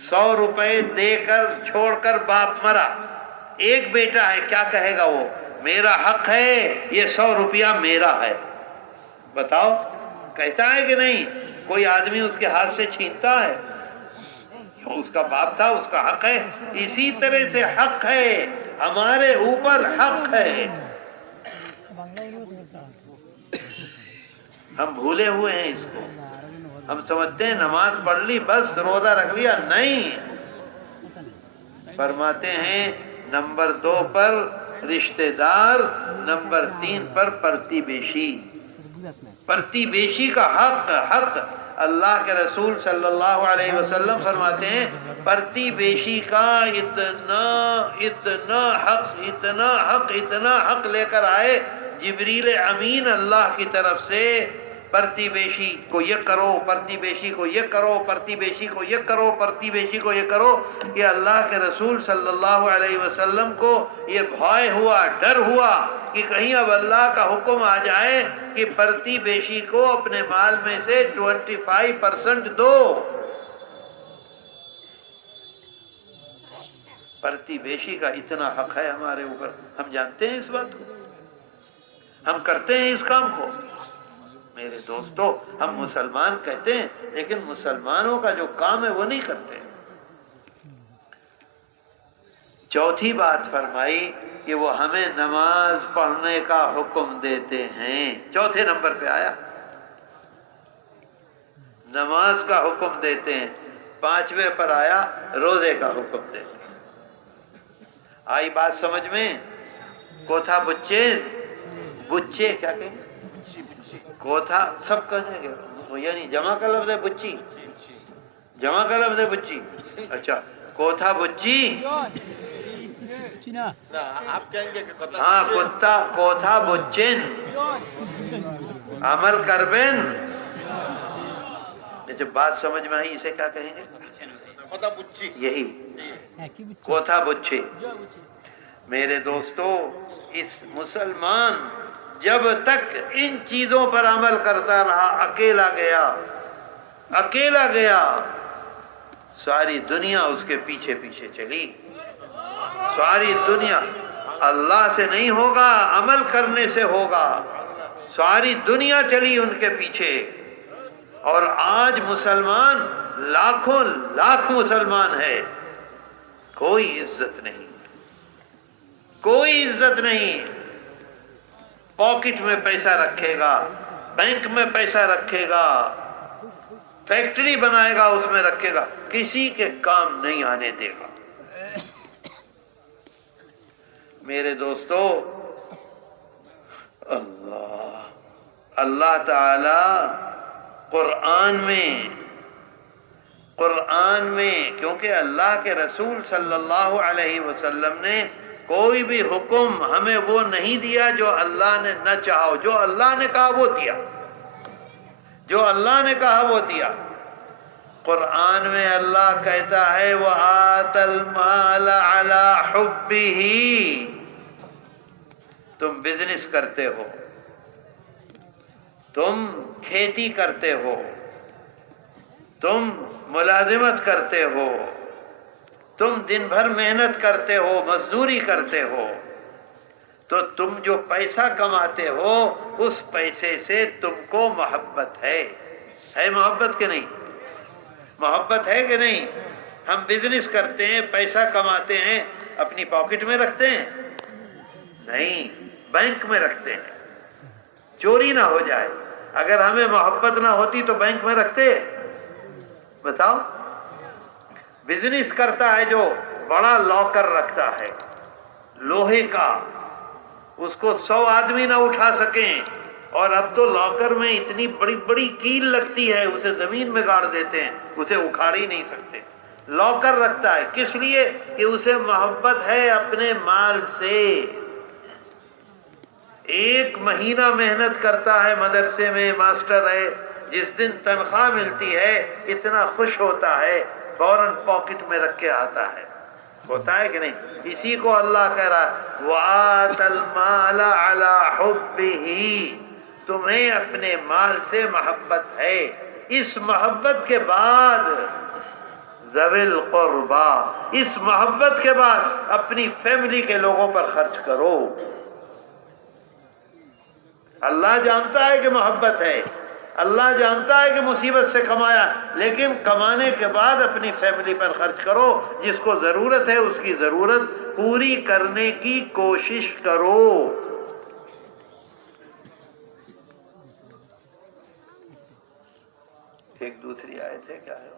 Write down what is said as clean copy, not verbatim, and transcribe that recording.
100 रुपए दे कर छोड़ कर बाप मरा, एक बेटा है, क्या कहेगा वो? मेरा हक है, ये 100 रुपया मेरा है। बताओ, कहता है कि नहीं? कोई आदमी उसके हाथ से छीनता है? उसका बाप था, उसका हक है। इसी तरह से हक है, हमारे ऊपर हक है। हम भूले हुए हैं इसको। हम समझते हैं नमाज पढ़ ली बस, रोजा रख लिया। नहीं, फरमाते हैं नंबर 2 पर रिश्तेदार, नंबर 3 पर प्रतिवेशी। प्रतिवेशी का हक अल्लाह के रसूल सल्लल्लाहु अलैहि वसल्लम फरमाते हैं, प्रतिवेशी का इतना हक लेकर आए जिब्रील अमीन अल्लाह की तरफ से। प्रतिवेशी को ये करो, प्रतिवेशी को ये करो, प्रतिवेशी को ये करो, प्रतिवेशी को ये करो। ये अल्लाह के रसूल सल्लल्लाहु अलैहि वसल्लम को ये भय हुआ, डर हुआ कि कहीं अब अल्लाह का हुक्म आ जाए कि प्रतिवेशी को अपने माल में से 25% दो। प्रतिवेशी का इतना हक है हमारे ऊपर, हम जानते हैं इस बात को, हम करते हैं इस काम को। मेरे दोस्तों, हम मुसलमान कहते हैं, लेकिन मुसलमानों का जो काम है वो नहीं करते। चौथी बात फरमाई कि वो हमें नमाज पढ़ने का हुक्म देते हैं। चौथे नंबर पे आया, नमाज का हुक्म देते हैं। 5वें पर आया, रोजे का हुक्म देते हैं। आई बात समझ में? कोथा बुच्चे, बुच्चे क्या कहेंगे? कोथा सब कहेंगे, यानी जमा का लफ्ज़ है बुच्ची, जमा का लफ्ज़ है बुच्ची। अच्छा, कोथा बुच्ची, आप कहेंगे कि हाँ, कुत्ता कोथा बुच्चिन अमल करबेन। जब बात समझ में आई, इसे क्या कहेंगे? यही कोथा बुच्ची। मेरे दोस्तों, इस मुसलमान जब तक इन चीजों पर अमल करता रहा, अकेला गया, सारी दुनिया उसके पीछे पीछे चली। सारी दुनिया, अल्लाह से नहीं होगा, अमल करने से होगा। सारी दुनिया चली उनके पीछे। और आज मुसलमान लाखों लाख मुसलमान है, कोई इज्जत नहीं, कोई इज्जत नहीं। पॉकेट में पैसा रखेगा, बैंक में पैसा रखेगा, फैक्ट्री बनाएगा उसमें रखेगा, किसी के काम नहीं आने देगा। मेरे दोस्तों, अल्लाह ताला कुरान में, क्योंकि अल्लाह के रसूल सल्लल्लाहु अलैहि वसल्लम ने कोई भी हुक्म हमें वो नहीं दिया जो अल्लाह ने न चाहो। जो अल्लाह ने कहा वो दिया, जो अल्लाह ने कहा वो दिया। कुरान में अल्लाह कहता है, व आतल माल अला हुब्बिही। तुम बिजनेस करते हो, तुम खेती करते हो, तुम मुलाजिमत करते हो, तुम दिन भर मेहनत करते हो, मजदूरी करते हो, तो तुम जो पैसा कमाते हो उस पैसे से तुमको मोहब्बत है मोहब्बत के नहीं? मोहब्बत है कि नहीं? हम बिजनेस करते हैं, पैसा कमाते हैं, अपनी पॉकेट में रखते हैं? नहीं, बैंक में रखते हैं, चोरी ना हो जाए। अगर हमें मोहब्बत ना होती तो बैंक में रखते? बताओ। बिजनेस करता है जो बड़ा लॉकर रखता है लोहे का, उसको 100 आदमी ना उठा सकें, और अब तो लॉकर में इतनी बड़ी बड़ी कील लगती है, उसे जमीन में गाड़ देते हैं, उसे उखाड़ ही नहीं सकते। लॉकर रखता है किस लिए? कि उसे मोहब्बत है अपने माल से। 1 महीना मेहनत करता है, मदरसे में मास्टर है, जिस दिन तनख्वाह मिलती है इतना खुश होता है, फौरन पॉकेट में रख के आता है। होता है कि नहीं? इसी को अल्लाह कह रहा है, वातल माल अला हुब्बिही। तुम्हें अपने माल से मोहब्बत है। इस मोहब्बत के बाद ذوی القربا، اس محبت کے بعد اپنی فیملی کے لوگوں پر خرچ کرو۔ اللہ جانتا ہے کہ محبت ہے، اللہ جانتا ہے کہ مصیبت سے کمایا، لیکن کمانے کے بعد اپنی فیملی پر خرچ کرو، جس کو ضرورت ہے اس کی ضرورت پوری کرنے کی کوشش کرو۔ ایک دوسری آیت ہے، کیا ہے؟